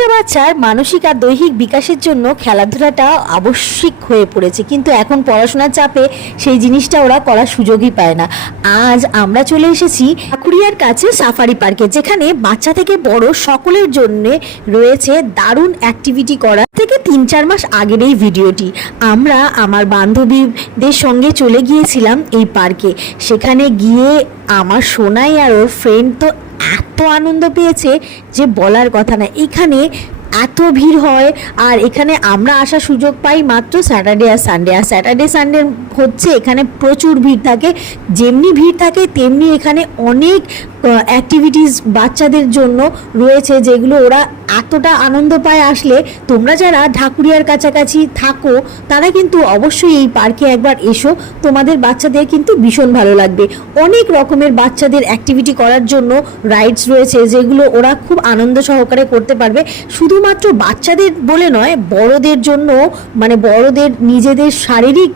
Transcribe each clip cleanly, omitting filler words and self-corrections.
প্রত্যেকটা বাচ্চার মানসিক আর দৈহিক বিকাশের জন্য খেলাধুলাটা আবশ্যিক হয়ে পড়েছে, কিন্তু এখন পড়াশোনার চাপে সেই জিনিসটা ওরা করার সুযোগই পায় না। আজ আমরা চলে এসেছি ঢাকুরিয়ার কাছে সাফারি পার্কে, যেখানে বাচ্চা থেকে বড় সকলের জন্য রয়েছে দারুণ অ্যাক্টিভিটি করা। থেকে 3-4 মাস আগের এই ভিডিওটি আমরা আমার বান্ধবীদের সঙ্গে চলে গিয়েছিলাম এই পার্কে। সেখানে গিয়ে আমার সোনাই আর ওর ফ্রেন্ড তো এত আনন্দ পেয়েছে যে বলার কথা না। এখানে এত ভিড় হয়, আর এখানে আমরা আসার সুযোগ পাই মাত্র স্যাটারডে আর সানডে। আর স্যাটারডে সানডে হচ্ছে এখানে প্রচুর ভিড় থাকে। যেমনি ভিড় থাকে তেমনি এখানে অনেক অ্যাক্টিভিটিস বাচ্চাদের জন্য রয়েছে, যেগুলো ওরা এতটা আনন্দ পায়। আসলে তোমরা যারা ঢাকুরিয়ার কাছাকাছি থাকো তারা কিন্তু অবশ্যই এই পার্কে একবার এসো, তোমাদের বাচ্চাদের কিন্তু ভীষণ ভালো লাগবে। অনেক রকমের বাচ্চাদের অ্যাক্টিভিটি করার জন্য রাইডস রয়েছে, যেগুলো ওরা খুব আনন্দ সহকারে করতে পারবে। শুধুমাত্র বাচ্চাদের বলে নয়, বড়দের জন্য, মানে বড়দের নিজেদের শারীরিক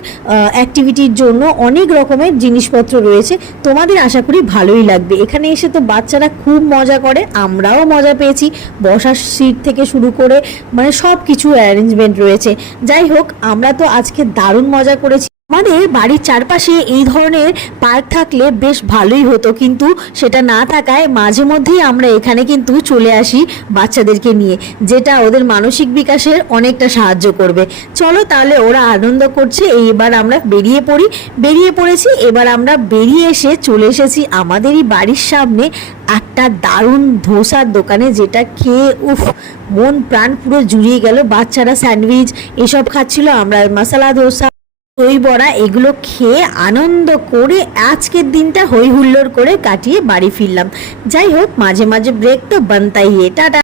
অ্যাক্টিভিটির জন্য অনেক রকমের জিনিসপত্র রয়েছে। তোমাদের আশা করি ভালোই লাগবে। এখানে এসে তো বাচ্চারা খুব মজা করে, আমরাও মজা পেয়েছি। বসার সিট থেকে শুরু করে মানে সব কিছু অ্যারেঞ্জমেন্ট রয়েছে। যাই হোক, আমরা তো আজকে দারুণ মজা করেছি। আমাদের বাড়ির চারপাশে এই ধরনের পার্ক থাকলে বেশ ভালোই হতো, কিন্তু সেটা না থাকায় মাঝে মধ্যেই আমরা এখানে কিন্তু চলে আসি বাচ্চাদেরকে নিয়ে, যেটা ওদের মানসিক বিকাশের অনেকটা সাহায্য করবে। চলো তাহলে, ওরা আনন্দ করছে, এবার আমরা বেরিয়ে পড়েছি। এবার আমরা বেরিয়ে এসে চলে এসেছি আমাদেরই বাড়ির সামনে একটা দারুণ ধোসার দোকানে, যেটা খেয়ে মন প্রাণ পুরো জুড়িয়ে গেল। বাচ্চারা স্যান্ডউইচ এসব খাচ্ছিল, আমরা মশলা ধোসা, দই বড়া এগুলো খেয়ে আনন্দ করে আজকের দিনটা হই হুল্লোড় করে কাটিয়ে বাড়ি ফিরলাম। যাই হোক, মাঝে মাঝে ব্রেক তো বানতাই। টাটা।